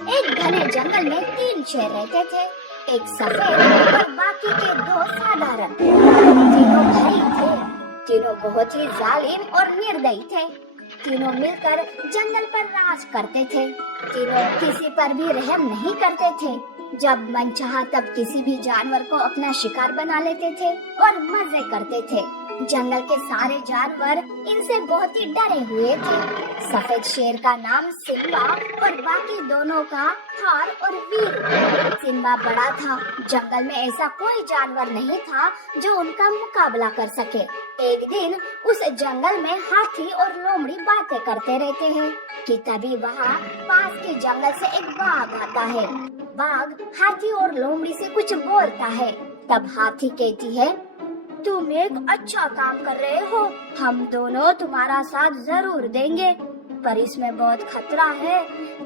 एक घने जंगल में 3 शेर रहते थे। एक सफेद और बाकी के 2 साधारण। तीनों भाई थे। तीनों बहुत ही जालिम और निर्दयी थे। तीनों मिलकर जंगल पर राज करते थे। तीनों किसी पर भी रहम नहीं करते थे। जब मन चाहा तब किसी भी जानवर को अपना शिकार बना लेते थे और मजे करते थे। जंगल के सारे जानवर इनसे बहुत ही डरे हुए थे। सफेद शेर का नाम सिम्बा और बाकी दोनों का थॉर और वीर। सिम्बा बड़ा था। जंगल में ऐसा कोई जानवर नहीं था जो उनका मुकाबला कर सके। एक दिन उस जंगल में हाथी और लोमड़ी बातें करते रहते हैं कि तभी वहाँ पास के जंगल से एक बाघ आता है। बाघ हाथी और लोमड़ी से कुछ बोलता है। तब हाथी कहती है, तुम एक अच्छा काम कर रहे हो। हम दोनों तुम्हारा साथ जरूर देंगे, पर इसमें बहुत खतरा है,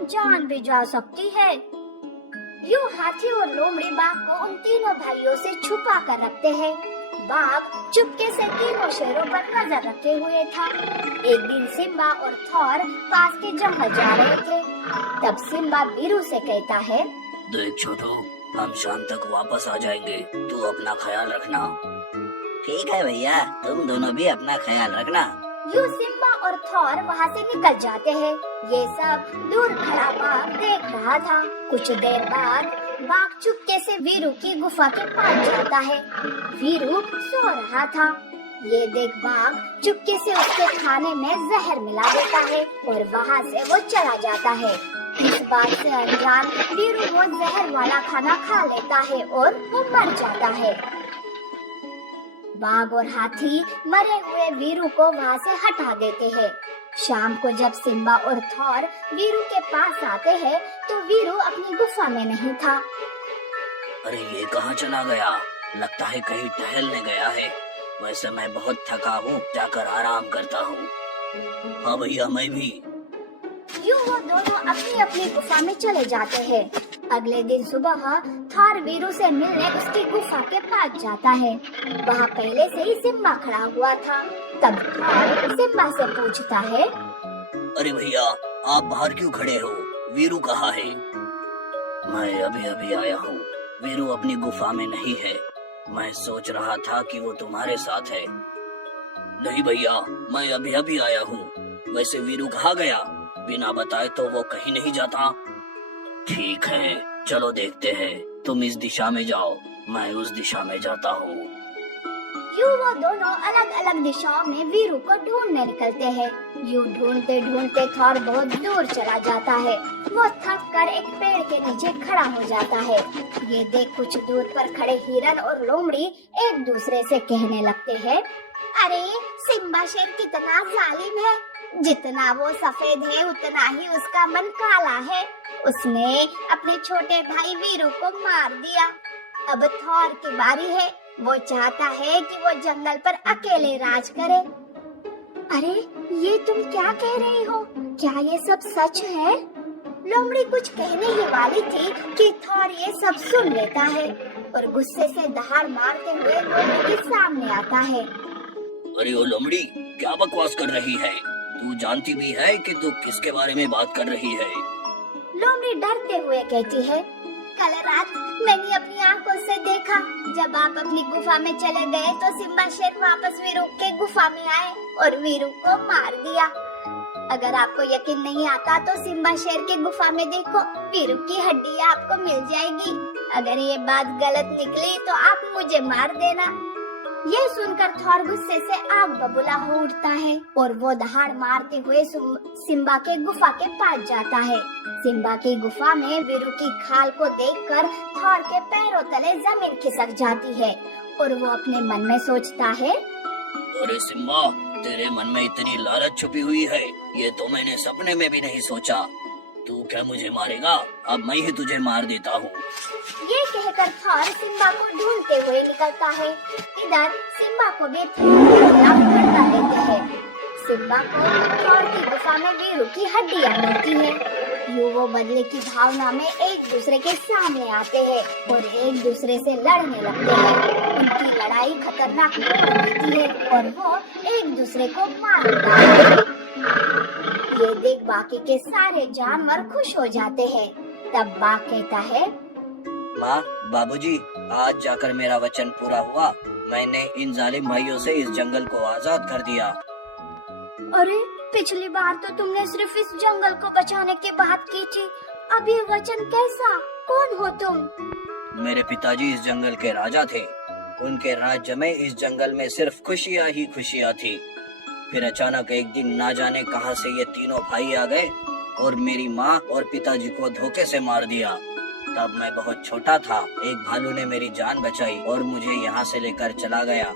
जान भी जा सकती है। यूँ हाथी और लोमड़ी बाघ को उन तीनों भाइयों से छुपा कर रखते हैं। बाघ चुपके से तीनों शेरों पर नजर रखे हुए था। एक दिन सिम्बा और थॉर पास के जंगल जा रहे थे। तब सिम्बा वीरू से कहता है, देख छोटू, हम शाम तक वापस आ जाएंगे, तू अपना ख्याल रखना। ठीक है भैया, तुम दोनों भी अपना ख्याल रखना। यूँ सिम्बा और थॉर वहाँ से निकल जाते हैं। ये सब दूर खड़ा बाघ देख रहा था। कुछ देर बाद बाघ चुपके से वीरू की गुफा के पास जाता है। वीरू सो रहा था। ये देख बाघ चुपके से उसके खाने में जहर मिला देता है और वहाँ से वो चला जाता है। इस बात से अनजान वीरू वो जहर वाला खाना खा लेता है और वो मर जाता है। बाघ और हाथी मरे हुए वीरू को वहाँ से हटा देते हैं। शाम को जब सिम्बा और थॉर वीरू के पास आते हैं तो वीरू अपनी गुफा में नहीं था। अरे ये कहाँ चला गया? लगता है कहीं टहलने गया है। वैसे मैं बहुत थका हूँ, जाकर आराम करता हूँ। हाँ भैया, मैं भी। यूँ वो दोनों अपनी अपनी गुफा में चले जाते हैं। अगले दिन सुबह थॉर वीरू से मिलने उसकी गुफा के पास जाता है। वहाँ पहले से ही सिम्बा खड़ा हुआ था। तब थॉर सिम्बा से पूछता है, अरे भैया, आप बाहर क्यों खड़े हो? वीरू कहाँ है? मैं अभी अभी आया हूँ। वीरू अपनी गुफा में नहीं है। मैं सोच रहा था कि वो तुम्हारे साथ है। नहीं भैया, मैं अभी अभी आया हूँ। वैसे वीरू कहाँ गया? बिना बताए तो वो कहीं नहीं जाता। ठीक है, चलो देखते हैं। तुम इस दिशा में जाओ, मैं उस दिशा में जाता हूँ। यूँ वो दोनों अलग अलग दिशाओं में वीरू को ढूंढने निकलते हैं। यूँ ढूंढते ढूंढते थॉर बहुत दूर चला जाता है। वो थक कर एक पेड़ के नीचे खड़ा हो जाता है। ये देख कुछ दूर पर खड़े हिरन और लोमड़ी एक दूसरे से कहने लगते हैं, अरे सिम्बा शेर कितना जालिम है। जितना वो सफेद है उतना ही उसका मन काला है। उसने अपने छोटे भाई वीरू को मार दिया। अब थॉर की बारी है। वो चाहता है कि वो जंगल पर अकेले राज करे। अरे ये तुम क्या कह रही हो? क्या ये सब सच है? लोमड़ी कुछ कहने ही वाली थी कि थॉर ये सब सुन लेता है और गुस्से से दहाड़ मारते हुए लोमड़ी के सामने आता है। अरे ओ लोमड़ी, क्या बकवास कर रही है? तू जानती भी है कि तू किसके बारे में बात कर रही है? लोमड़ी डरते हुए कहती है, कल रात मैंने अपनी आंखों से देखा। जब आप अपनी गुफा में चले गए तो सिम्बा शेर वापस वीरू के गुफा में आए और वीरू को मार दिया। अगर आपको यकीन नहीं आता तो सिम्बा शेर के गुफा में देखो, वीरू की हड्डी आपको मिल जाएगी। अगर ये बात गलत निकली तो आप मुझे मार देना। ये सुनकर थॉर गुस्से से आग बबूला हो उठता है और वो दहाड़ मारते हुए सिम्बा के गुफा के पास जाता है। सिम्बा की गुफा में वीरू की खाल को देखकर थॉर के पैरों तले जमीन खिसक जाती है और वो अपने मन में सोचता है, अरे सिम्बा, तेरे मन में इतनी लालच छुपी हुई है, ये तो मैंने सपने में भी नहीं सोचा। तू क्या मुझे मारेगा? अब मैं ही तुझे मार देता हूँ। ये कहकर थॉर सिम्बा को ढूंढते हुए निकलता है। इधर सिम्बा को भी थॉर के खिलाफ भड़का देते हैं। सिम्बा को थॉर की गुफा में वीरू की हड्डियां मिलती हैं। यूँ वो बदले की भावना में एक दूसरे के सामने आते हैं और एक दूसरे से लड़ने लगते हैं। उनकी लड़ाई खतरनाक मोड़ लेती है और वो एक दूसरे को मार डालते हैं। ये देख बाकी के सारे जानवर खुश हो जाते हैं। तब बाघ कहता है, माँ, बाबूजी, आज जाकर मेरा वचन पूरा हुआ। मैंने इन जालिम भाइयों से इस जंगल को आजाद कर दिया। अरे पिछली बार तो तुमने सिर्फ इस जंगल को बचाने की बात की थी, अब ये वचन कैसा? कौन हो तुम? मेरे पिताजी इस जंगल के राजा थे। उनके राज्य में इस जंगल में सिर्फ खुशियाँ ही खुशियाँ थी। फिर अचानक एक दिन ना जाने कहां से ये तीनों भाई आ गए और मेरी माँ और पिताजी को धोखे से मार दिया। तब मैं बहुत छोटा था। एक भालू ने मेरी जान बचाई और मुझे यहाँ से लेकर चला गया।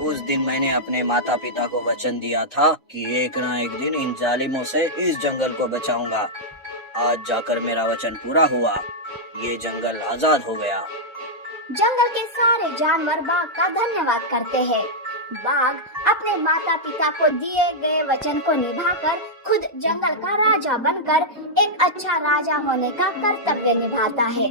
उस दिन मैंने अपने माता पिता को वचन दिया था कि एक ना एक दिन इन जालिमों से इस जंगल को बचाऊंगा। आज जाकर मेरा वचन पूरा हुआ। ये जंगल आजाद हो गया। जंगल के सारे जानवर बाघ का धन्यवाद करते हैं। बाघ अपने माता पिता को दिए गए वचन को निभाकर खुद जंगल का राजा बनकर एक अच्छा राजा होने का कर्तव्य निभाता है।